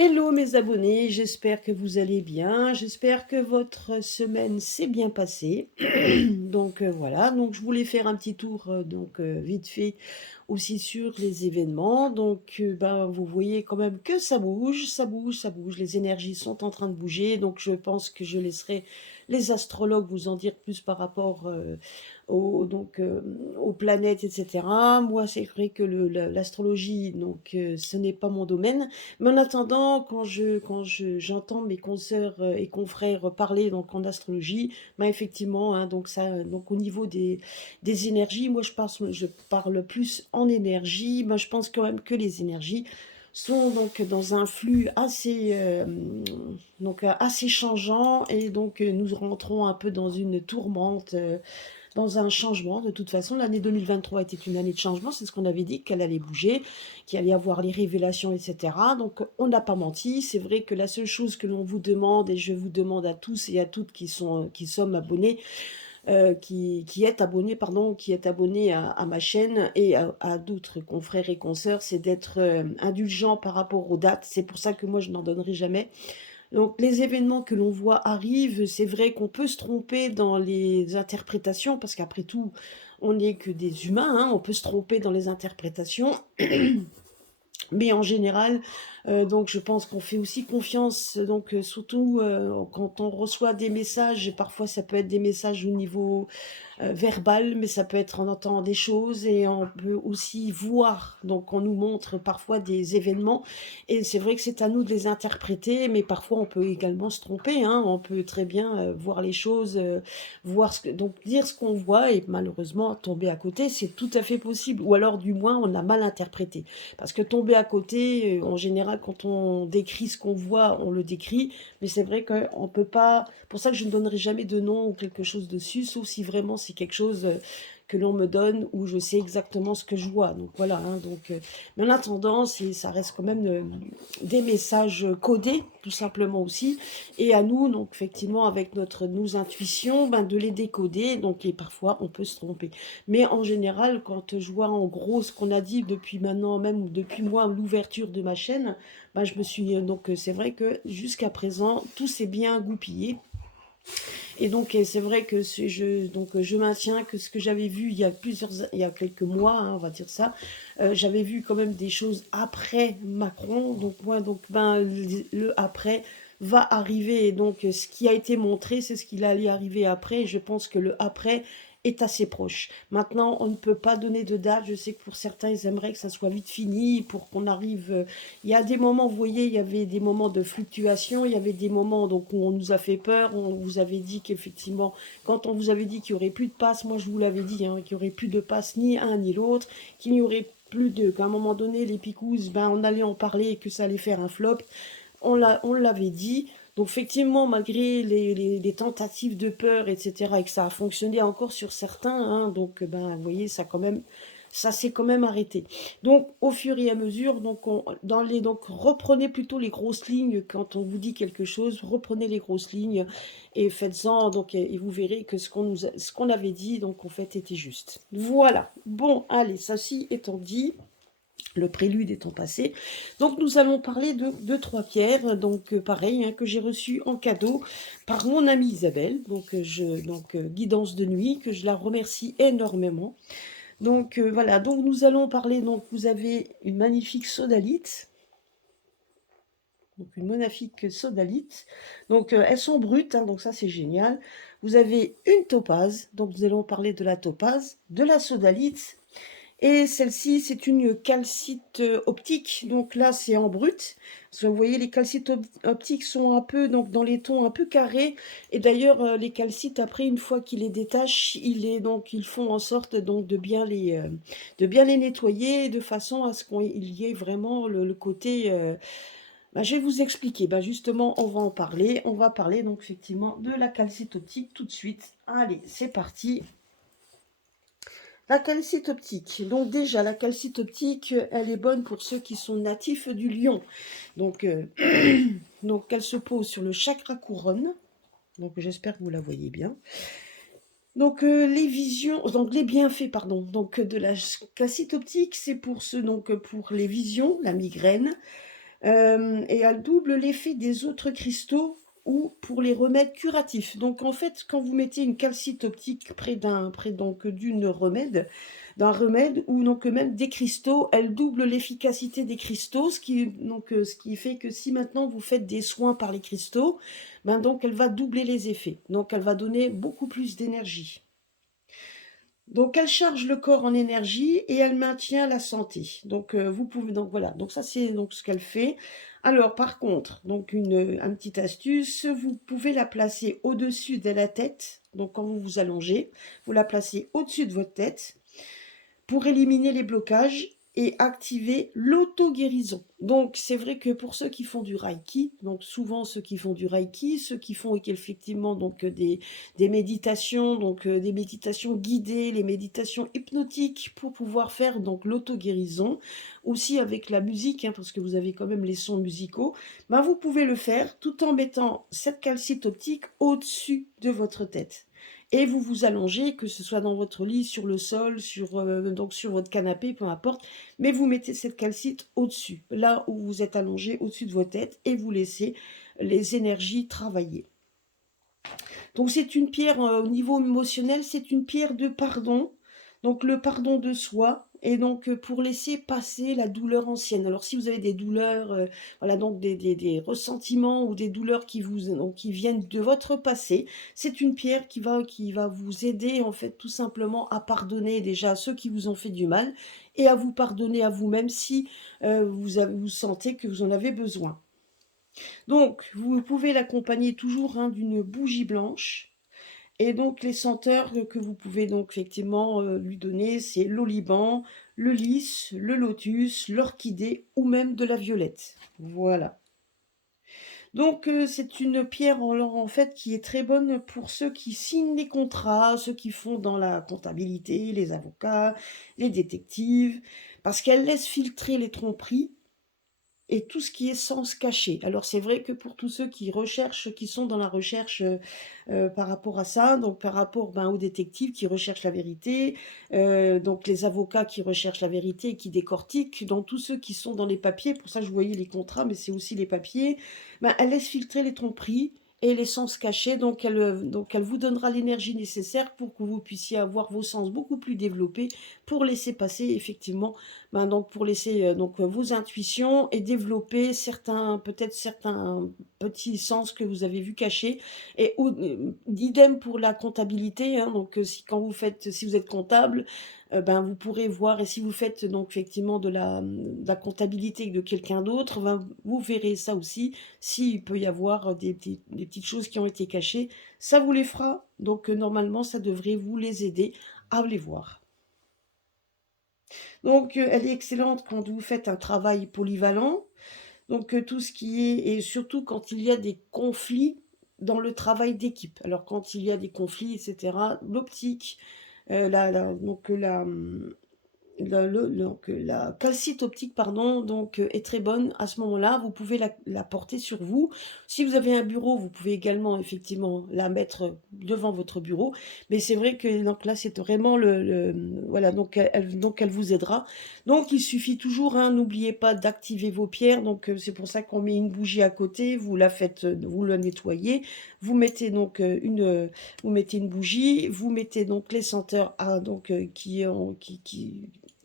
Hello mes abonnés, j'espère que vous allez bien, j'espère que votre semaine s'est bien passée. Donc voilà, donc je voulais faire un petit tour vite fait aussi sur les événements. Ben, vous voyez quand même que ça bouge, ça bouge, ça bouge, les énergies sont en train de bouger. Donc je pense que je laisserai les astrologues vous en dire plus par rapport aux planètes, etc. Moi, c'est vrai que l'astrologie, ce n'est pas mon domaine. Mais en attendant, j'entends mes consoeurs et confrères parler donc en astrologie, ben effectivement, hein, donc au niveau des énergies, moi je parle plus en énergie. Ben, je pense quand même que les énergies sont donc dans un flux assez changeant, et nous rentrons un peu dans une tourmente, dans un changement. De toute façon, l'année 2023 était une année de changement, c'est ce qu'on avait dit, qu'elle allait bouger, qu'il allait y avoir les révélations, etc. Donc on n'a pas menti. C'est vrai que la seule chose que l'on vous demande, et je vous demande à tous et à toutes qui sommes abonnés, qui est abonné, pardon, qui est abonné à ma chaîne et à d'autres confrères et consoeurs, c'est d'être indulgent par rapport aux dates. C'est pour ça que moi je n'en donnerai jamais. Donc les événements que l'on voit arrivent, c'est vrai qu'on peut se tromper dans les interprétations, parce qu'après tout, on n'est que des humains, hein, on peut se tromper dans les interprétations. Mais en général, donc je pense qu'on fait aussi confiance, surtout quand on reçoit des messages, et parfois ça peut être des messages au niveau verbal, mais ça peut être en entendant des choses, et on peut aussi voir. Donc on nous montre parfois des événements, et c'est vrai que c'est à nous de les interpréter, mais parfois on peut également se tromper, hein. On peut très bien voir les choses, donc dire ce qu'on voit, et malheureusement tomber à côté, c'est tout à fait possible. Ou alors du moins on a mal interprété. Parce que tomber à côté, en général, quand on décrit ce qu'on voit, on le décrit, mais c'est vrai qu'on peut pas. Pour ça que je ne donnerai jamais de nom ou quelque chose dessus, sauf si vraiment c'est quelque chose que l'on me donne, où je sais exactement ce que je vois. Donc voilà, hein, mais en attendant, ça reste quand même des messages codés, tout simplement aussi, et à nous, donc effectivement, avec nos intuitions, ben, de les décoder, donc, et parfois on peut se tromper. Mais en général, quand je vois en gros ce qu'on a dit depuis maintenant, même depuis moi, l'ouverture de ma chaîne, ben, je me suis, c'est vrai que jusqu'à présent, tout s'est bien goupillé. Et donc, c'est vrai que je maintiens que ce que j'avais vu il y a quelques mois, hein, on va dire ça, j'avais vu quand même des choses après Macron. Donc, moi, ben, le après va arriver. Et donc, ce qui a été montré, c'est ce qu'il allait arriver après. Et je pense que le après est assez proche. Maintenant, on ne peut pas donner de date. Je sais que pour certains, ils aimeraient que ça soit vite fini pour qu'on arrive. Il y a des moments, vous voyez, il y avait des moments de fluctuation, il y avait des moments donc où on nous a fait peur, on vous avait dit qu'effectivement, quand on vous avait dit qu'il n'y aurait plus de passe, moi je vous l'avais dit, hein, qu'il n'y aurait plus de passe ni un ni l'autre, qu'il n'y aurait plus de, qu'à un moment donné, les picousses, ben on allait en parler et que ça allait faire un flop. On l'avait dit. Donc effectivement, malgré les tentatives de peur, etc., et que ça a fonctionné encore sur certains, hein, ben, vous voyez, ça s'est quand même arrêté. Donc au fur et à mesure, donc reprenez plutôt les grosses lignes quand on vous dit quelque chose, reprenez les grosses lignes et faites-en, et vous verrez que ce qu'on avait dit, donc en fait, était juste. Voilà. Bon, allez, ceci étant dit, le prélude étant passé. Donc nous allons parler de trois pierres, pareil, hein, que j'ai reçues en cadeau par mon amie Isabelle, guidance de nuit, que je la remercie énormément. Voilà, donc nous allons parler, donc vous avez une magnifique sodalite, donc une magnifique sodalite, elles sont brutes, hein, donc ça c'est génial. Vous avez une topaze, donc nous allons parler de la topaze, de la sodalite. Et celle-ci, c'est une calcite optique. Donc là, c'est en brut. Parce que vous voyez, les calcites optiques sont un peu dans les tons un peu carrés. Et d'ailleurs, les calcites, après, une fois qu'ils les détachent, ils font en sorte de bien les nettoyer, de façon à ce qu'il y ait vraiment le côté. Je vais vous expliquer. Justement, on va en parler. On va parler donc effectivement de la calcite optique tout de suite. Allez, c'est parti. La calcite optique. Donc déjà, la calcite optique, elle est bonne pour ceux qui sont natifs du lion. Donc, donc elle se pose sur le chakra couronne. Donc j'espère que vous la voyez bien. Donc les bienfaits, pardon, de la calcite optique, c'est pour pour les visions, la migraine, Et elle double l'effet des autres cristaux ou pour les remèdes curatifs. Donc en fait, quand vous mettez une calcite optique près donc d'une remède, d'un remède ou donc même des cristaux, elle double l'efficacité des cristaux, ce qui fait que si maintenant vous faites des soins par les cristaux, ben donc elle va doubler les effets. Donc elle va donner beaucoup plus d'énergie. Donc elle charge le corps en énergie et elle maintient la santé. Donc vous pouvez donc voilà, donc ça c'est donc ce qu'elle fait. Alors par contre, donc une petite astuce, vous pouvez la placer au-dessus de la tête. Donc quand vous vous allongez, vous la placez au-dessus de votre tête pour éliminer les blocages et activer l'auto-guérison. Donc, c'est vrai que pour ceux qui font du Reiki, donc souvent ceux qui font du Reiki, ceux qui font effectivement donc des méditations, donc des méditations guidées, les méditations hypnotiques pour pouvoir faire donc l'auto-guérison, aussi avec la musique, hein, parce que vous avez quand même les sons musicaux, ben vous pouvez le faire tout en mettant cette calcite optique au-dessus de votre tête. Et vous vous allongez, que ce soit dans votre lit, sur le sol, donc sur votre canapé, peu importe, mais vous mettez cette calcite au-dessus, là où vous êtes allongé, au-dessus de votre tête, et vous laissez les énergies travailler. Donc c'est une pierre, au niveau émotionnel, c'est une pierre de pardon, donc le pardon de soi, et donc pour laisser passer la douleur ancienne. Alors si vous avez des douleurs, voilà, donc des ressentiments ou des douleurs donc, qui viennent de votre passé, c'est une pierre qui va vous aider en fait tout simplement à pardonner déjà à ceux qui vous ont fait du mal et à vous pardonner à vous-même si vous sentez que vous en avez besoin. Donc, vous pouvez l'accompagner toujours hein, d'une bougie blanche. Et donc, les senteurs que vous pouvez donc effectivement lui donner, c'est l'oliban, le lys, le lotus, l'orchidée ou même de la violette. Voilà. Donc, c'est une pierre en fait qui est très bonne pour ceux qui signent des contrats, ceux qui font dans la comptabilité, les avocats, les détectives, parce qu'elle laisse filtrer les tromperies et tout ce qui est sens caché. Alors c'est vrai que pour tous ceux qui recherchent, qui sont dans la recherche par rapport à ça, donc par rapport ben, aux détectives qui recherchent la vérité, donc les avocats qui recherchent la vérité et qui décortiquent, donc tous ceux qui sont dans les papiers, pour ça je voyais les contrats, mais c'est aussi les papiers, ben, elle laisse filtrer les tromperies et les sens cachés, donc elle vous donnera l'énergie nécessaire pour que vous puissiez avoir vos sens beaucoup plus développés pour laisser passer effectivement ben donc pour laisser donc vos intuitions et développer peut-être certains petits sens que vous avez vus cachés. Et idem pour la comptabilité, hein, donc si vous êtes comptable, ben vous pourrez voir et si vous faites donc effectivement de la comptabilité de quelqu'un d'autre, ben, vous verrez ça aussi. S'il peut y avoir des petites choses qui ont été cachées, ça vous les fera. Donc normalement, ça devrait vous les aider à les voir. Donc, elle est excellente quand vous faites un travail polyvalent. Donc, tout ce qui est, et surtout quand il y a des conflits dans le travail d'équipe. Alors, quand il y a des conflits, etc., l'optique, donc la calcite optique, pardon, donc, est très bonne à ce moment-là. Vous pouvez la porter sur vous. Si vous avez un bureau, vous pouvez également effectivement la mettre devant votre bureau. Mais c'est vrai que donc là, c'est vraiment voilà, donc donc elle vous aidera. Donc il suffit toujours, hein, n'oubliez pas d'activer vos pierres. Donc c'est pour ça qu'on met une bougie à côté. Vous la faites, vous la nettoyez. Vous mettez donc vous mettez une bougie. Vous mettez donc les senteurs donc qui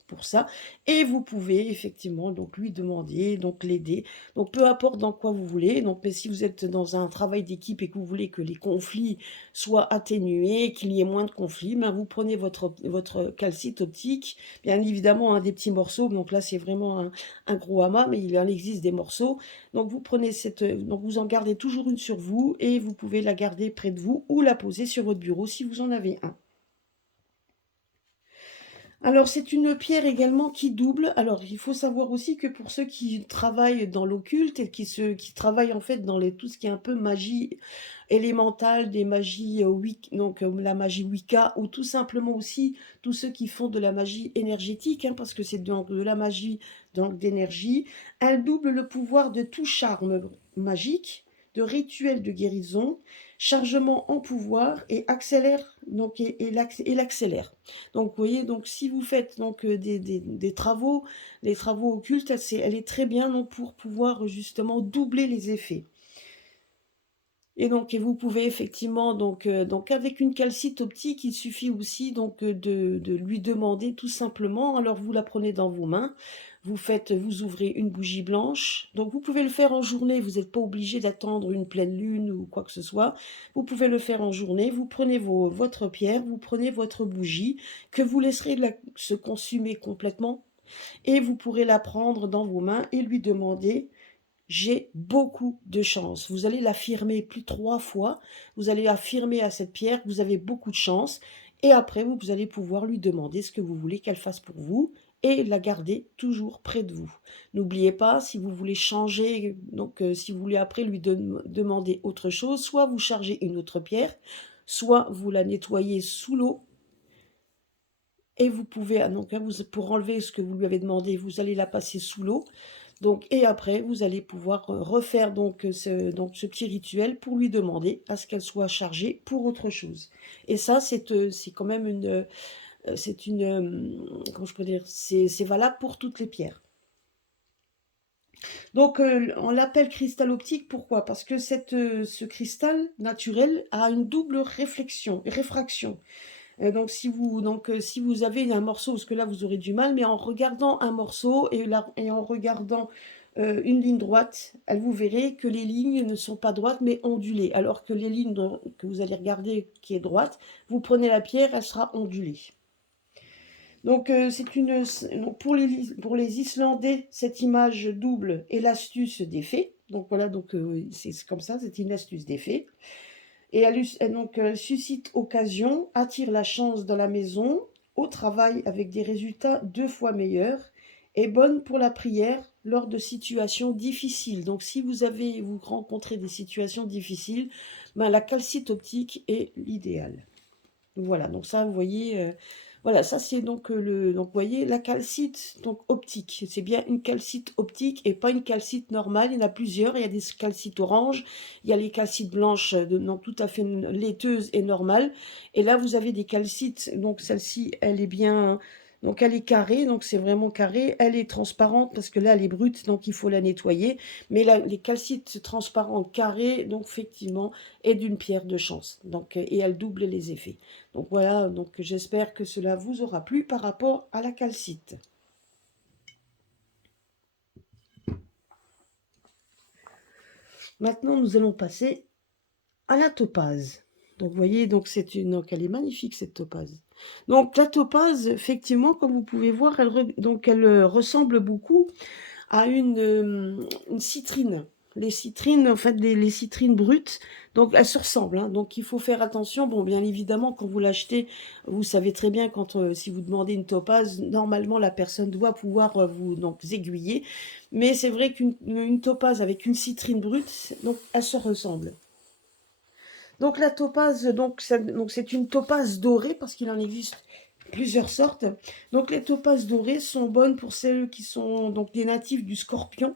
pour ça. Et vous pouvez effectivement donc lui demander, donc l'aider. Donc peu importe dans quoi vous voulez. Donc mais si vous êtes dans un travail d'équipe et que vous voulez que les conflits soient atténués, qu'il y ait moins de conflits, ben vous prenez votre calcite optique, bien évidemment des petits morceaux. Donc là c'est vraiment un gros amas, mais il en existe des morceaux. Donc vous prenez donc vous en gardez toujours une sur vous et vous pouvez la garder près de vous ou la poser sur votre bureau si vous en avez un. Alors, c'est une pierre également qui double. Alors, il faut savoir aussi que pour ceux qui travaillent dans l'occulte et qui travaillent en fait dans tout ce qui est un peu magie élémentale, des magies, donc la magie Wicca, ou tout simplement aussi tous ceux qui font de la magie énergétique, hein, parce que c'est donc de la magie donc d'énergie, elle double le pouvoir de tout charme magique. de rituel de guérison, chargement en pouvoir et accélère donc et l'accélère. Donc vous voyez, donc si vous faites donc des travaux, les travaux occultes, elle est très bien donc pour pouvoir justement doubler les effets. Et vous pouvez effectivement donc avec une calcite optique, il suffit aussi donc de lui demander tout simplement, alors vous la prenez dans vos mains, vous ouvrez une bougie blanche, donc vous pouvez le faire en journée, vous n'êtes pas obligé d'attendre une pleine lune ou quoi que ce soit, vous pouvez le faire en journée, vous prenez votre pierre, vous prenez votre bougie, que vous laisserez se consumer complètement, et vous pourrez la prendre dans vos mains et lui demander: j'ai beaucoup de chance. Vous allez l'affirmer plus 3 fois. Vous allez affirmer à cette pierre que vous avez beaucoup de chance. Et après, vous allez pouvoir lui demander ce que vous voulez qu'elle fasse pour vous et la garder toujours près de vous. N'oubliez pas, si vous voulez changer, si vous voulez après lui demander autre chose, soit vous chargez une autre pierre, soit vous la nettoyez sous l'eau. Et vous pouvez, pour enlever ce que vous lui avez demandé, vous allez la passer sous l'eau. Donc, et après, vous allez pouvoir refaire ce petit rituel pour lui demander à ce qu'elle soit chargée pour autre chose. Et ça, c'est quand même comment je peux dire, c'est valable pour toutes les pierres. Donc, on l'appelle cristal optique, pourquoi? Parce que ce cristal naturel a une double réfraction. Si vous avez un morceau, parce que là vous aurez du mal, mais en regardant un morceau et en regardant une ligne droite, vous verrez que les lignes ne sont pas droites mais ondulées, alors que les lignes que vous allez regarder qui est droite, vous prenez la pierre, elle sera ondulée. Donc pour les Islandais, cette image double est l'astuce des fées. Donc voilà, c'est comme ça, c'est une astuce des fées. Et elle suscite occasion, attire la chance dans la maison, au travail avec des résultats 2 fois meilleurs, est bonne pour la prière lors de situations difficiles. Donc si vous rencontrez des situations difficiles, la calcite optique est l'idéal. Voilà, donc ça, vous voyez, voilà, ça c'est donc donc vous voyez la calcite donc optique. C'est bien une calcite optique et pas une calcite normale. Il y en a plusieurs. Il y a des calcites oranges, il y a les calcites blanches, tout à fait laiteuses et normales. Et là, vous avez des calcites. Donc celle-ci, elle est bien. Donc elle est carrée, donc c'est vraiment carré. Elle est transparente parce que là, elle est brute, donc il faut la nettoyer. Mais là, les calcites transparentes carrées, donc effectivement, est d'une pierre de chance. Donc, et elle double les effets. Donc voilà, donc j'espère que cela vous aura plu par rapport à la calcite. Maintenant, nous allons passer à la topaze. Donc vous voyez, donc elle est magnifique cette topaze. Donc la topaze, effectivement, comme vous pouvez voir, elle ressemble beaucoup à une citrine. Les citrines, en fait, les citrines brutes, donc elles se ressemblent, hein. Donc il faut faire attention. Bon, bien évidemment, quand vous l'achetez, vous savez très bien si vous demandez une topaze, normalement la personne doit pouvoir vous aiguiller. Mais c'est vrai qu'une topaze avec une citrine brute, donc elles se ressemblent. Donc la topaze, c'est une topaze dorée parce qu'il en existe plusieurs sortes. Donc les topazes dorées sont bonnes pour celles qui sont donc des natifs du Scorpion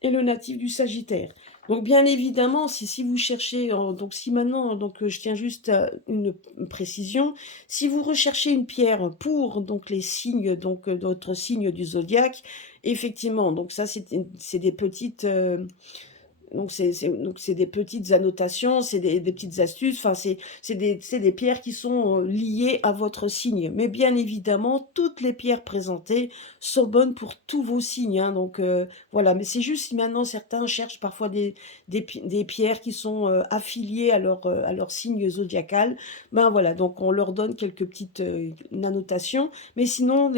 et le natif du Sagittaire. Donc bien évidemment, si vous cherchez, je tiens juste à une précision, si vous recherchez une pierre pour les signes, d'autres signes du zodiaque, effectivement, donc ça c'est des petites c'est des petites annotations, c'est des petites astuces, enfin c'est des pierres qui sont liées à votre signe. Mais bien évidemment, toutes les pierres présentées sont bonnes pour tous vos signes, hein. Voilà, mais c'est juste si maintenant certains cherchent parfois des pierres qui sont affiliées à leur signe zodiacal, ben voilà, donc on leur donne quelques petites annotations. Mais sinon,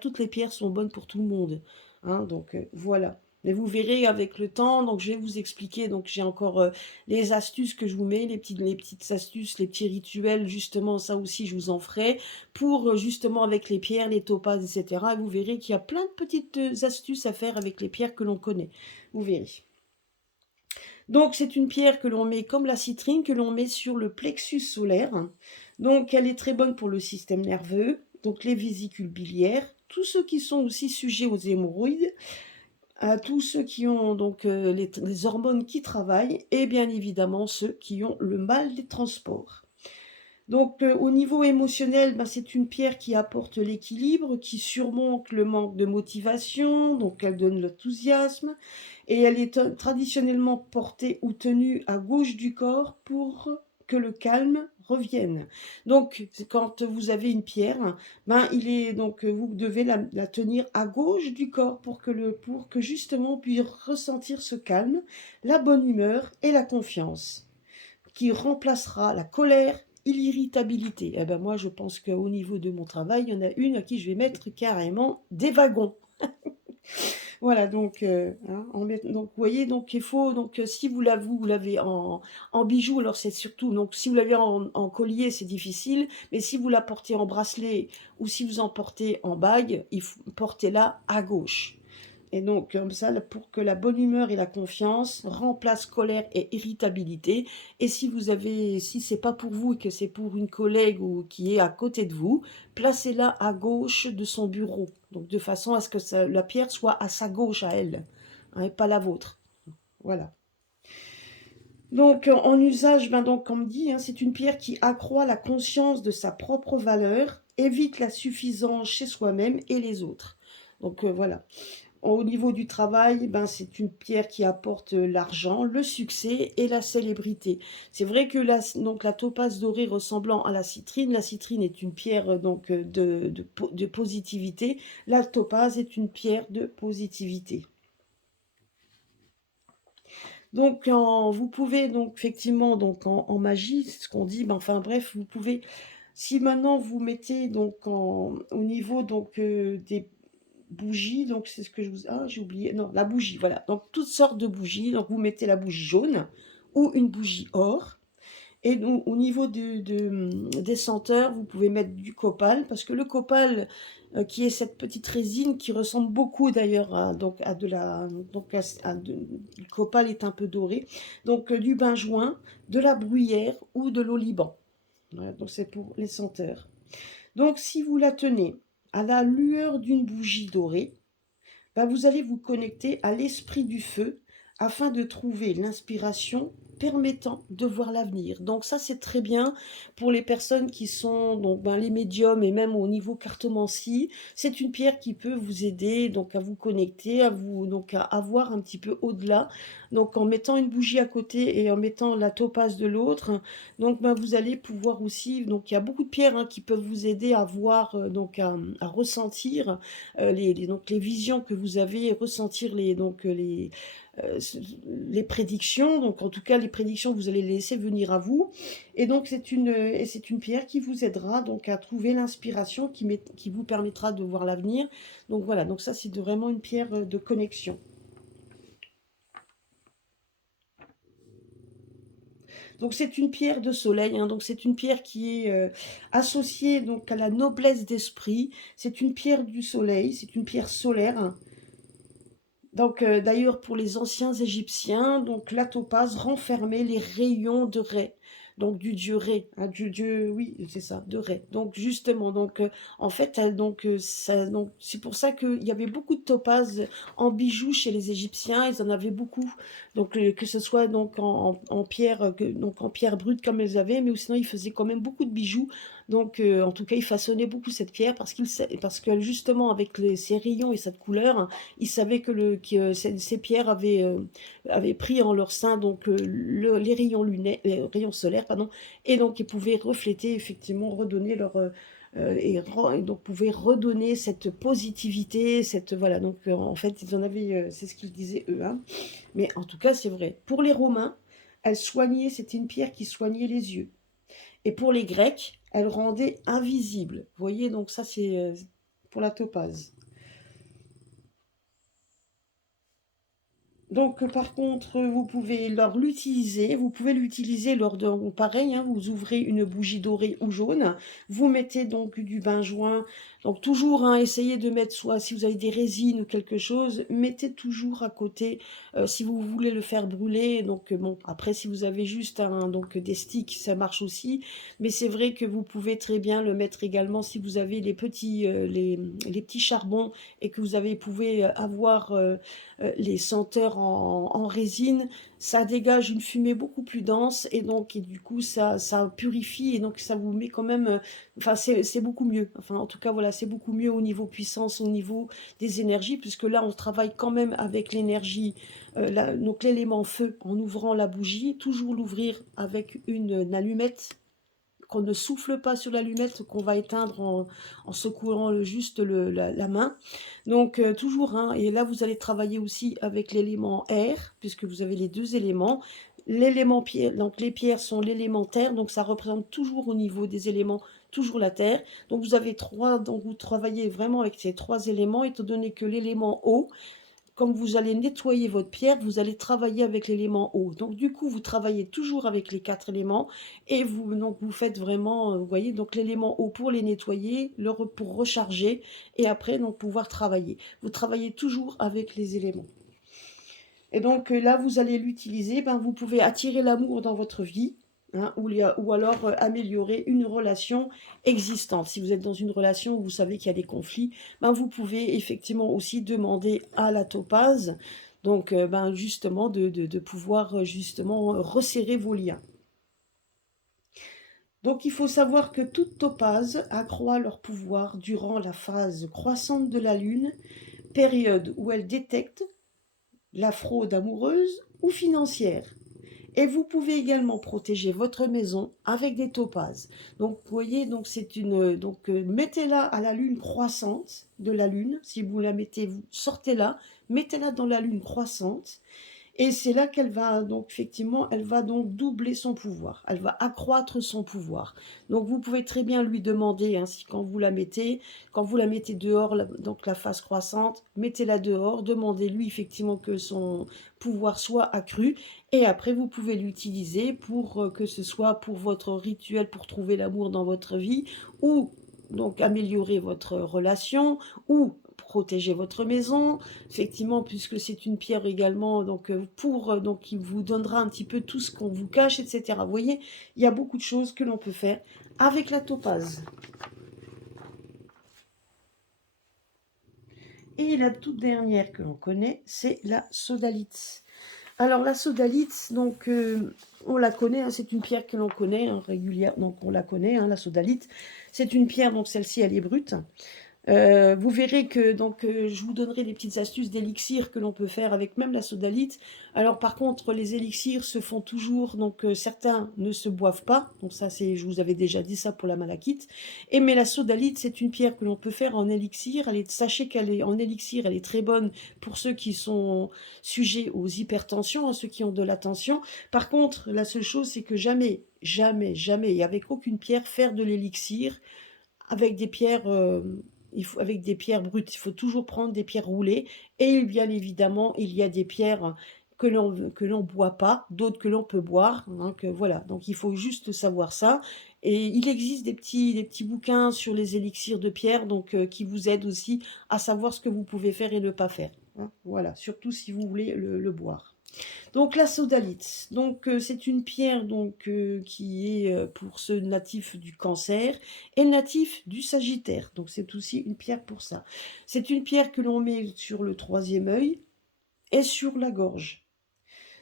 toutes les pierres sont bonnes pour tout le monde, hein, voilà. Mais vous verrez avec le temps, donc je vais vous expliquer, donc j'ai encore les astuces que je vous mets, les petites astuces, les petits rituels, justement, ça aussi je vous en ferai, pour justement avec les pierres, les topazes, etc. Et vous verrez qu'il y a plein de petites astuces à faire avec les pierres que l'on connaît. Vous verrez. Donc c'est une pierre que l'on met comme la citrine, que l'on met sur le plexus solaire. Donc elle est très bonne pour le système nerveux, donc les vésicules biliaires, tous ceux qui sont aussi sujets aux hémorroïdes, à tous ceux qui ont donc les hormones qui travaillent et bien évidemment ceux qui ont le mal des transports. Donc, au niveau émotionnel, ben, c'est une pierre qui apporte l'équilibre, qui surmonte le manque de motivation, donc elle donne l'enthousiasme, et elle est traditionnellement portée ou tenue à gauche du corps pour que le calme revienne. Donc, quand vous avez une pierre, ben, vous devez la tenir à gauche du corps pour que justement on puisse ressentir ce calme, la bonne humeur et la confiance qui remplacera la colère et l'irritabilité. Eh ben moi, je pense qu'au niveau de mon travail, il y en a une à qui je vais mettre carrément des wagons. Voilà, donc, hein, donc vous voyez, donc il faut, donc si vous l'avez en bijoux, alors c'est surtout, donc si vous l'avez en collier, c'est difficile, mais si vous la portez en bracelet ou si vous en portez en bague, portez-la à gauche. Et donc, comme ça, pour que la bonne humeur et la confiance remplacent colère et irritabilité. Et si c'est pas pour vous et que c'est pour une collègue ou qui est à côté de vous, placez-la à gauche de son bureau. Donc, de façon à ce que la pierre soit à sa gauche à elle, hein, et pas la vôtre. Voilà. Donc, en usage, ben donc, comme dit, hein, c'est une pierre qui accroît la conscience de sa propre valeur, évite la suffisance chez soi-même et les autres. Donc, voilà. Au niveau du travail, ben, c'est une pierre qui apporte l'argent, le succès et la célébrité. C'est vrai que donc la topaze dorée ressemblant à la citrine est une pierre donc de positivité. La topaze est une pierre de positivité. Donc, vous pouvez donc effectivement donc en magie, c'est ce qu'on dit. Ben, enfin bref, vous pouvez. Si maintenant vous mettez donc au niveau donc des bougies, donc c'est ce que je vous... Ah, j'ai oublié. Non, la bougie, voilà. Donc, toutes sortes de bougies. Donc, vous mettez la bougie jaune ou une bougie or. Et donc, au niveau des senteurs, vous pouvez mettre du copal, parce que le copal, qui est cette petite résine qui ressemble beaucoup d'ailleurs à de la... Donc, le copal est un peu doré. Donc, du benjoin, de la bruyère ou de l'oliban. Voilà, donc, c'est pour les senteurs. Donc, si vous la tenez à la lueur d'une bougie dorée, ben, vous allez vous connecter à l'esprit du feu afin de trouver l'inspiration permettant de voir l'avenir. Donc ça, c'est très bien pour les personnes qui sont donc ben, les médiums et même au niveau cartomancie. C'est une pierre qui peut vous aider donc à vous connecter, donc à avoir un petit peu au-delà. Donc en mettant une bougie à côté et en mettant la topaze de l'autre, donc ben, vous allez pouvoir aussi. Donc il y a beaucoup de pierres hein, qui peuvent vous aider à voir donc à ressentir donc les visions que vous avez, ressentir euh, les prédictions, donc en tout cas les prédictions, vous allez les laisser venir à vous. Et donc c'est une pierre qui vous aidera donc à trouver l'inspiration qui vous permettra de voir l'avenir. Donc voilà, donc ça c'est vraiment une pierre de connexion. Donc c'est une pierre de soleil, hein, donc c'est une pierre qui est associée donc à la noblesse d'esprit. C'est une pierre du soleil, c'est une pierre solaire, hein. Donc, d'ailleurs, pour les anciens Égyptiens, donc la topaze renfermait les rayons de Ré, donc du dieu Ré, hein, du dieu, oui, c'est ça, de Ré. Donc, justement, donc, en fait, donc, c'est pour ça qu'il y avait beaucoup de topazes en bijoux chez les Égyptiens, ils en avaient beaucoup. Donc, que ce soit donc en pierre, donc en pierre brute comme ils avaient, mais sinon, ils faisaient quand même beaucoup de bijoux. Donc, en tout cas, ils façonnaient beaucoup cette pierre parce que justement, avec ces rayons et cette couleur, ils savaient que ces pierres avaient pris en leur sein donc les rayons solaires, pardon, et donc ils pouvaient refléter effectivement, redonner et donc pouvaient redonner cette positivité, cette voilà. Donc en fait ils en avaient, c'est ce qu'ils disaient eux, hein. Mais en tout cas c'est vrai. Pour les Romains, c'était une pierre qui soignait les yeux. Et pour les Grecs, elle rendait invisible. Vous voyez, donc ça c'est pour la topaze. Donc, par contre, vous pouvez l'utiliser lors de, bon, pareil, hein, vous ouvrez une bougie dorée ou jaune, vous mettez donc du benjoin, donc toujours, hein, essayez de mettre, soit si vous avez des résines ou quelque chose, mettez toujours à côté, si vous voulez le faire brûler, donc bon, après si vous avez juste donc des sticks, ça marche aussi, mais c'est vrai que vous pouvez très bien le mettre également si vous avez les petits charbons et que vous pouvez avoir les senteurs en résine, ça dégage une fumée beaucoup plus dense et donc et du coup ça purifie et donc ça vous met quand même, enfin c'est beaucoup mieux. Enfin en tout cas voilà, c'est beaucoup mieux au niveau puissance, au niveau des énergies puisque là on travaille quand même avec l'énergie, donc l'élément feu en ouvrant la bougie, toujours l'ouvrir avec une allumette qu'on ne souffle pas sur l'allumette, qu'on va éteindre en secouant juste la main. Donc toujours, hein, et là vous allez travailler aussi avec l'élément air, puisque vous avez les deux éléments. L'élément pierre, donc les pierres sont l'élémentaire, donc ça représente toujours au niveau des éléments, toujours la terre. Donc vous avez trois, donc vous travaillez vraiment avec ces trois éléments, étant donné que l'élément eau, quand vous allez nettoyer votre pierre, vous allez travailler avec l'élément eau. Donc du coup, vous travaillez toujours avec les 4 éléments et vous faites vraiment, vous voyez, donc l'élément eau pour les nettoyer, pour recharger et après donc pouvoir travailler. Vous travaillez toujours avec les éléments. Et donc là, vous allez l'utiliser, ben, vous pouvez attirer l'amour dans votre vie, hein, ou alors améliorer une relation existante. Si vous êtes dans une relation où vous savez qu'il y a des conflits, ben, vous pouvez effectivement aussi demander à la topaze, donc ben, justement de pouvoir justement resserrer vos liens. Donc il faut savoir que toute topaze accroît leur pouvoir durant la phase croissante de la Lune, période où elle détecte la fraude amoureuse ou financière. Et vous pouvez également protéger votre maison avec des topazes. Donc, vous voyez, donc c'est une, donc mettez-la à la lune croissante de la lune. Si vous la mettez, vous sortez-la, mettez-la dans la lune croissante. Et c'est là qu'elle va donc effectivement, elle va donc doubler son pouvoir. Elle va accroître son pouvoir. Donc vous pouvez très bien lui demander, hein, quand vous la mettez dehors, donc la phase croissante, mettez-la dehors, demandez-lui effectivement que son pouvoir soit accru. Et après vous pouvez l'utiliser pour que ce soit pour votre rituel, pour trouver l'amour dans votre vie, ou donc améliorer votre relation, ou protéger votre maison, effectivement, puisque c'est une pierre également, donc donc qui vous donnera un petit peu tout ce qu'on vous cache, etc. Vous voyez, il y a beaucoup de choses que l'on peut faire avec la topaze. Et la toute dernière que l'on connaît, c'est la sodalite. Alors la sodalite, donc on la connaît, hein, c'est une pierre que l'on connaît régulière, donc on la connaît, hein, la sodalite. C'est une pierre, donc celle-ci elle est brute. Vous verrez que donc je vous donnerai des petites astuces d'élixir que l'on peut faire avec même la sodalite. Alors par contre, les élixirs se font toujours, donc certains ne se boivent pas. Donc ça, je vous avais déjà dit ça pour la malachite. Mais la sodalite, c'est une pierre que l'on peut faire en élixir. Sachez qu'elle est en élixir, elle est très bonne pour ceux qui sont sujets aux hypertensions, hein, ceux qui ont de la tension. Par contre, la seule chose, c'est que jamais, jamais, jamais, et avec aucune pierre, faire de l'élixir avec des pierres avec des pierres brutes. Il faut toujours prendre des pierres roulées. Et bien évidemment, il y a des pierres que l'on boit pas, d'autres que l'on peut boire. Donc voilà, donc il faut juste savoir ça. Et il existe des petits bouquins sur les élixirs de pierre, donc qui vous aident aussi à savoir ce que vous pouvez faire et ne pas faire, hein. Voilà, surtout si vous voulez le boire. Donc la sodalite, donc c'est une pierre donc qui est pour ceux natifs du Cancer et natifs du Sagittaire. Donc c'est aussi une pierre pour ça. C'est une pierre que l'on met sur le troisième œil et sur la gorge.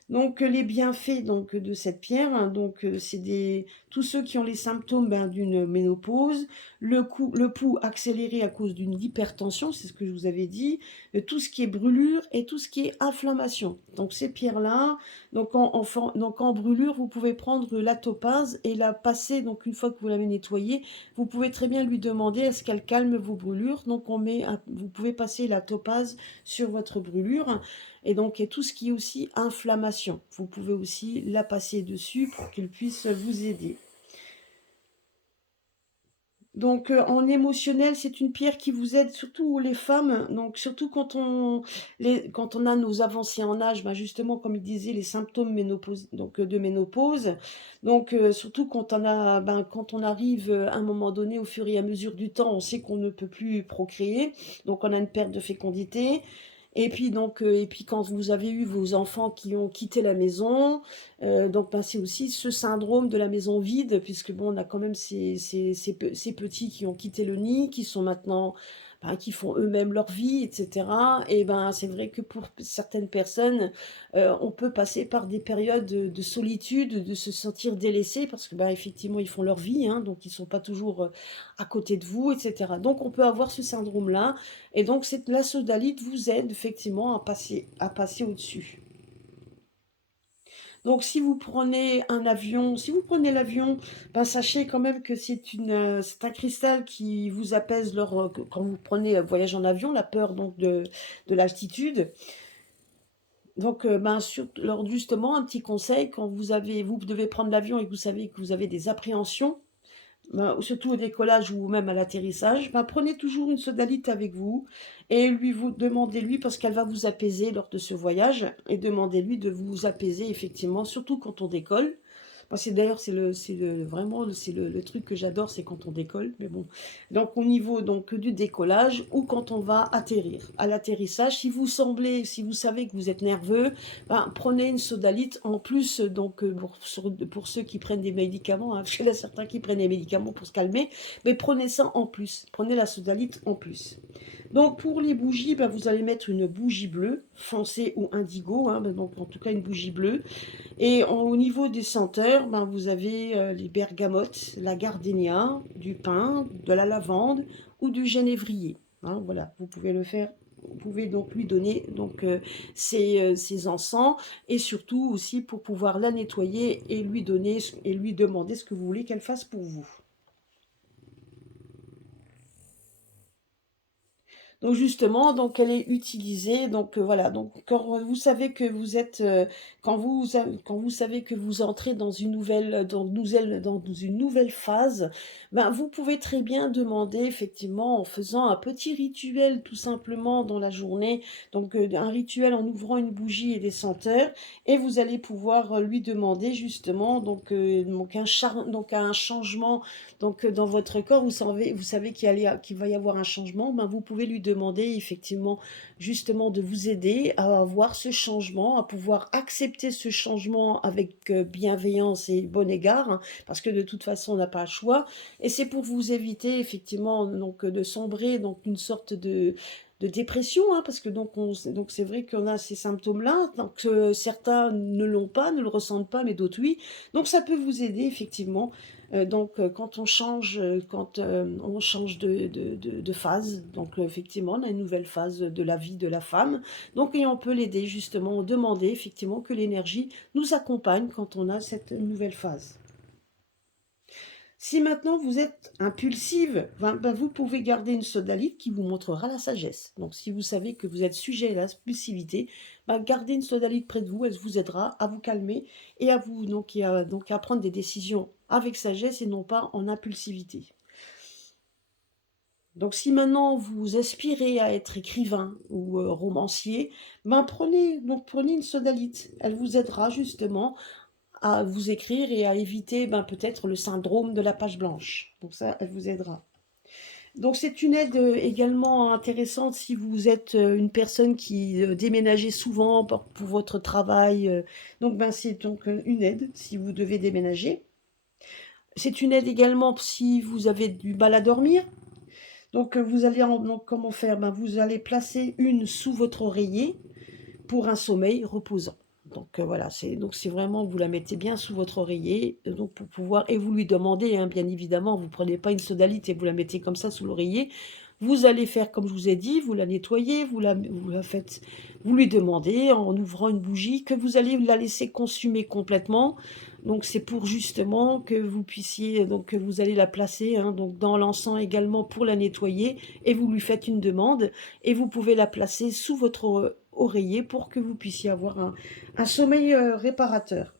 Donc les bienfaits donc de cette pierre, hein, donc c'est tous ceux qui ont les symptômes d'une ménopause, le pouls accéléré à cause d'une hypertension, c'est ce que je vous avais dit, tout ce qui est brûlure et tout ce qui est inflammation. Donc ces pierres-là, donc en brûlure, vous pouvez prendre la topaze et la passer, donc une fois que vous l'avez nettoyée, vous pouvez très bien lui demander est-ce qu'elle calme vos brûlures. Donc vous pouvez passer la topaze sur votre brûlure. Et donc, tout ce qui est aussi inflammation, vous pouvez aussi la passer dessus pour qu'elle puisse vous aider. Donc, en émotionnel, c'est une pierre qui vous aide, surtout les femmes. Donc, surtout quand quand on a nos avancées en âge, ben justement, comme il disait, les symptômes de ménopause. Donc, surtout quand quand on arrive à un moment donné, au fur et à mesure du temps, on sait qu'on ne peut plus procréer. Donc, on a une perte de fécondité. Et puis donc, et puis quand vous avez eu vos enfants qui ont quitté la maison, donc ben, c'est aussi ce syndrome de la maison vide, puisque bon, on a quand même ces petits qui ont quitté le nid, qui sont maintenant ben, qui font eux-mêmes leur vie et cetera et ben, c'est vrai que pour certaines personnes, on peut passer par des périodes de solitude, de se sentir délaissé parce que, ben, effectivement, ils font leur vie, hein, donc ils sont pas toujours, à côté de vous et cetera. Donc on peut avoir ce syndrome-là et donc cette la sodalite vous aide effectivement à passer au-dessus. Donc si vous prenez l'avion, ben, sachez quand même que c'est un cristal qui vous apaise quand vous prenez voyage en avion, la peur donc de l'altitude. Donc, ben, lors justement, un petit conseil, quand vous devez prendre l'avion et que vous savez que vous avez des appréhensions, ben, surtout au décollage ou même à l'atterrissage, ben, prenez toujours une sodalite avec vous et vous demandez-lui, parce qu'elle va vous apaiser lors de ce voyage, et demandez-lui de vous apaiser effectivement, surtout quand on décolle. Moi, d'ailleurs, vraiment, c'est le truc que j'adore, c'est quand on décolle, mais bon. Donc, au niveau donc, du décollage ou quand on va atterrir. À l'atterrissage, si vous savez que vous êtes nerveux, ben, prenez une sodalite en plus, donc pour ceux qui prennent des médicaments, hein, parce qu'il y en a certains qui prennent des médicaments pour se calmer, mais prenez ça en plus. Prenez la sodalite en plus. Donc pour les bougies, ben, vous allez mettre une bougie bleue, foncée ou indigo, hein, ben, donc en tout cas une bougie bleue. Et au niveau des senteurs, ben, vous avez les bergamotes, la gardénia, du pin, de la lavande ou du genévrier. Hein, voilà, vous pouvez le faire. Vous pouvez donc lui donner donc, ces encens et surtout aussi pour pouvoir la nettoyer et lui demander ce que vous voulez qu'elle fasse pour vous. Donc justement, donc elle est utilisée, donc voilà, donc quand vous savez que vous êtes, quand vous savez que vous entrez dans une nouvelle phase, ben, vous pouvez très bien demander effectivement en faisant un petit rituel tout simplement dans la journée, donc un rituel en ouvrant une bougie et des senteurs et vous allez pouvoir, lui demander justement donc un changement donc, dans votre corps, vous savez qu'il va y avoir un changement, ben, vous pouvez lui demander effectivement, justement, de vous aider à avoir ce changement, à pouvoir accepter ce changement avec bienveillance et bon égard, hein, parce que de toute façon, on n'a pas le choix. Et c'est pour vous éviter effectivement donc, de sombrer dans une sorte de dépression, hein, parce que donc c'est vrai qu'on a ces symptômes-là, donc certains ne l'ont pas, ne le ressentent pas, mais d'autres oui. Donc ça peut vous aider effectivement donc, quand on change de phase, donc effectivement, on a une nouvelle phase de la vie de la femme. Donc, et on peut l'aider justement, demander effectivement que l'énergie nous accompagne quand on a cette nouvelle phase. Si maintenant vous êtes impulsive, ben, vous pouvez garder une sodalite qui vous montrera la sagesse. Donc si vous savez que vous êtes sujet à l'impulsivité, ben, gardez une sodalite près de vous, elle vous aidera à vous calmer et à prendre des décisions avec sagesse et non pas en impulsivité. Donc si maintenant vous aspirez à être écrivain ou romancier, ben prenez une sodalite. Elle vous aidera justement à vous écrire et à éviter ben, peut-être le syndrome de la page blanche. Donc ça, elle vous aidera. Donc c'est une aide également intéressante si vous êtes une personne qui déménagez souvent pour votre travail. Donc ben, c'est donc une aide si vous devez déménager. C'est une aide également si vous avez du mal à dormir. Donc donc, comment faire? Ben, vous allez placer une sous votre oreiller pour un sommeil reposant. Donc voilà, c'est vraiment, vous la mettez bien sous votre oreiller, donc pour pouvoir, et vous lui demandez, hein, bien évidemment, vous prenez pas une sodalite et vous la mettez comme ça sous l'oreiller. Vous allez faire comme je vous ai dit, vous la nettoyez, vous la faites, vous lui demandez en ouvrant une bougie que vous allez la laisser consumer complètement. Donc c'est pour justement que vous puissiez, donc que vous allez la placer hein, donc dans l'encens également pour la nettoyer et vous lui faites une demande et vous pouvez la placer sous votre oreiller pour que vous puissiez avoir un sommeil réparateur.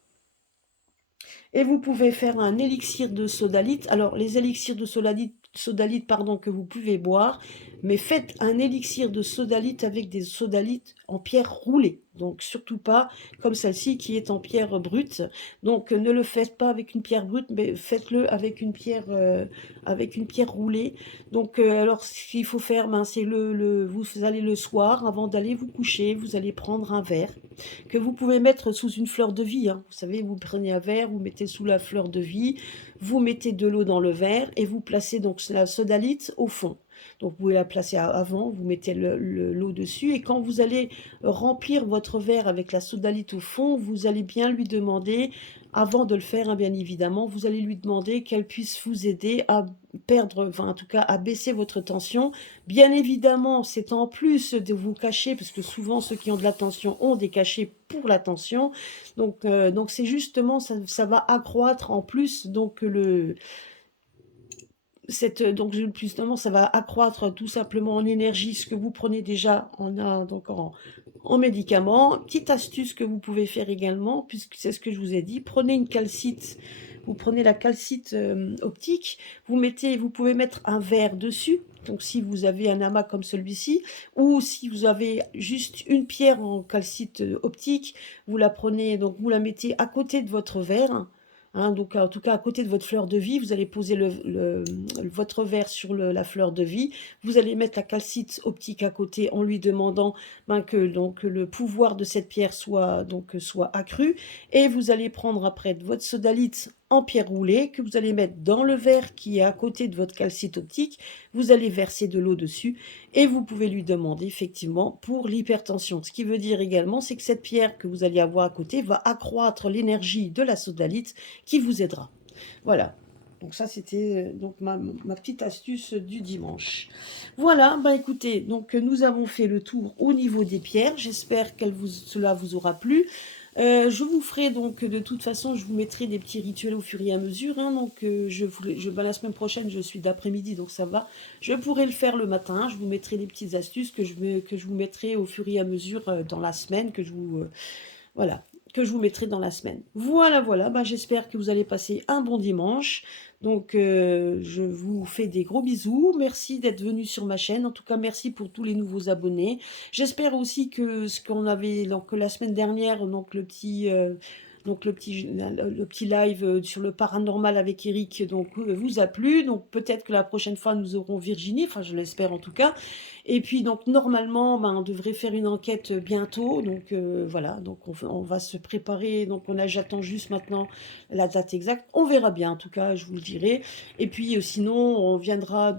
Et vous pouvez faire un élixir de sodalite. Alors, les élixirs de sodalite pardon, que vous pouvez boire, mais faites un élixir de sodalite avec des sodalites en pierre roulée. Donc, surtout pas comme celle-ci qui est en pierre brute. Donc, ne le faites pas avec une pierre brute, mais faites-le avec une pierre roulée. Donc, alors, ce qu'il faut faire, ben, c'est vous allez le soir, avant d'aller vous coucher, vous allez prendre un verre que vous pouvez mettre sous une fleur de vie. Hein. Vous savez, vous prenez un verre, vous mettez sous la fleur de vie, vous mettez de l'eau dans le verre et vous placez donc la sodalite au fond. Donc vous pouvez la placer avant, vous mettez l'eau dessus et quand vous allez remplir votre verre avec la sodalite au fond, vous allez bien lui demander, avant de le faire, hein, bien évidemment, vous allez lui demander qu'elle puisse vous aider à perdre, enfin en tout cas à baisser votre tension. Bien évidemment, c'est en plus de vous cacher, parce que souvent ceux qui ont de la tension ont des cachets pour la tension. Donc c'est justement, ça va accroître en plus donc donc justement, ça va accroître tout simplement en énergie ce que vous prenez déjà en médicaments. Petite astuce que vous pouvez faire également, puisque c'est ce que je vous ai dit, prenez une calcite, vous prenez la calcite optique, vous pouvez mettre un verre dessus, donc si vous avez un amas comme celui-ci, ou si vous avez juste une pierre en calcite optique, vous la prenez, donc vous la mettez à côté de votre verre. Hein, donc, en tout cas, à côté de votre fleur de vie, vous allez poser votre verre sur la fleur de vie. Vous allez mettre la calcite optique à côté en lui demandant que donc, le pouvoir de cette pierre soit accru. Et vous allez prendre après votre sodalite en pierre roulée que vous allez mettre dans le verre qui est à côté de votre calcite optique. Vous allez verser de l'eau dessus et vous pouvez lui demander effectivement pour l'hypertension. Ce qui veut dire également, c'est que cette pierre que vous allez avoir à côté va accroître l'énergie de la sodalite qui vous aidera. Voilà. Donc ça, c'était donc ma petite astuce du dimanche. Voilà, bah écoutez, donc nous avons fait le tour au niveau des pierres. J'espère que cela vous aura plu. Je vous ferai donc, de toute façon, je vous mettrai des petits rituels au fur et à mesure. Hein, donc la semaine prochaine, je suis d'après-midi, donc ça va. Je pourrai le faire le matin. Je vous mettrai des petites astuces que je vous mettrai au fur et à mesure dans la semaine, voilà, que je vous mettrai dans la semaine. Voilà, voilà, bah, j'espère que vous allez passer un bon dimanche. Donc, je vous fais des gros bisous. Merci d'être venu sur ma chaîne. En tout cas, merci pour tous les nouveaux abonnés. J'espère aussi que ce qu'on avait, donc la semaine dernière, le petit live sur le paranormal avec Eric, donc vous a plu. Donc peut-être que la prochaine fois nous aurons Virginie, enfin je l'espère en tout cas. Et puis donc normalement, on devrait faire une enquête bientôt. Donc voilà, donc on va se préparer. Donc j'attends juste maintenant la date exacte. On verra bien en tout cas, je vous le dirai. Et puis sinon, on reviendra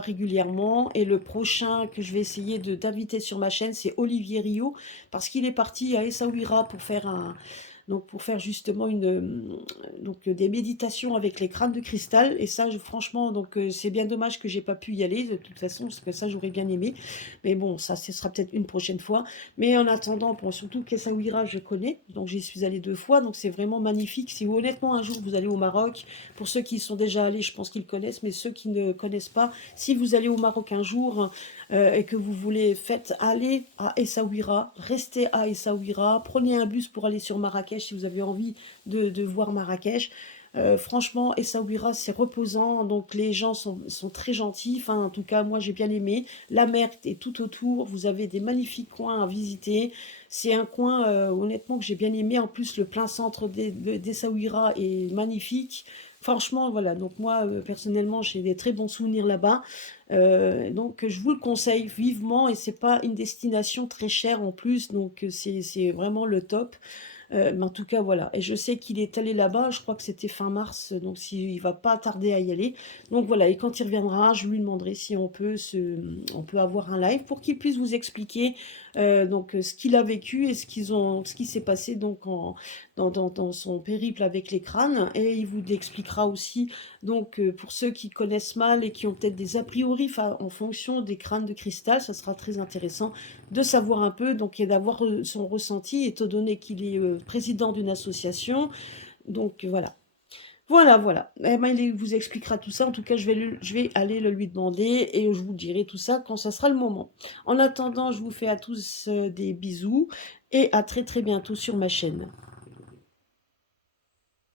régulièrement. Et le prochain que je vais essayer d'inviter sur ma chaîne, c'est Olivier Rio, parce qu'il est parti à Essaouira pour faire justement des méditations avec les crânes de cristal. Et ça, franchement, c'est bien dommage que j'ai pas pu y aller de toute façon, parce que ça, j'aurais bien aimé. Mais bon, ça, ce sera peut-être une prochaine fois. Mais en attendant, surtout qu'Essaouira, je connais, donc j'y suis allée 2 fois, donc c'est vraiment magnifique. Si honnêtement un jour vous allez au Maroc, pour ceux qui y sont déjà allés, je pense qu'ils connaissent, mais ceux qui ne connaissent pas, si vous allez au Maroc un jour et que vous voulez, aller à Essaouira, restez à Essaouira, prenez un bus pour aller sur Marrakech si vous avez envie de voir Marrakech. Franchement, Essaouira, c'est reposant, donc les gens sont très gentils, enfin en tout cas moi j'ai bien aimé. La mer est tout autour, vous avez des magnifiques coins à visiter. C'est un coin honnêtement que j'ai bien aimé, en plus le plein centre d'Essaouira est magnifique. Franchement, voilà, donc moi personnellement j'ai des très bons souvenirs là-bas. Donc je vous le conseille vivement et c'est pas une destination très chère en plus, donc c'est vraiment le top. Mais en tout cas, voilà. Et je sais qu'il est allé là-bas, je crois que c'était fin mars, donc il va pas tarder à y aller. Donc voilà, et quand il reviendra, je lui demanderai si on peut avoir un live pour qu'il puisse vous expliquer ce qu'il a vécu et ce qui s'est passé donc dans son périple avec les crânes. Et il vous expliquera aussi, donc pour ceux qui connaissent mal et qui ont peut-être des a priori en fonction des crânes de cristal, ça sera très intéressant de savoir un peu, donc, et d'avoir son ressenti, étant donné qu'il est président d'une association. Donc voilà. Voilà, voilà. Eh ben, il vous expliquera tout ça. En tout cas, je vais aller le lui demander et je vous dirai tout ça quand ça sera le moment. En attendant, je vous fais à tous des bisous et à très très bientôt sur ma chaîne.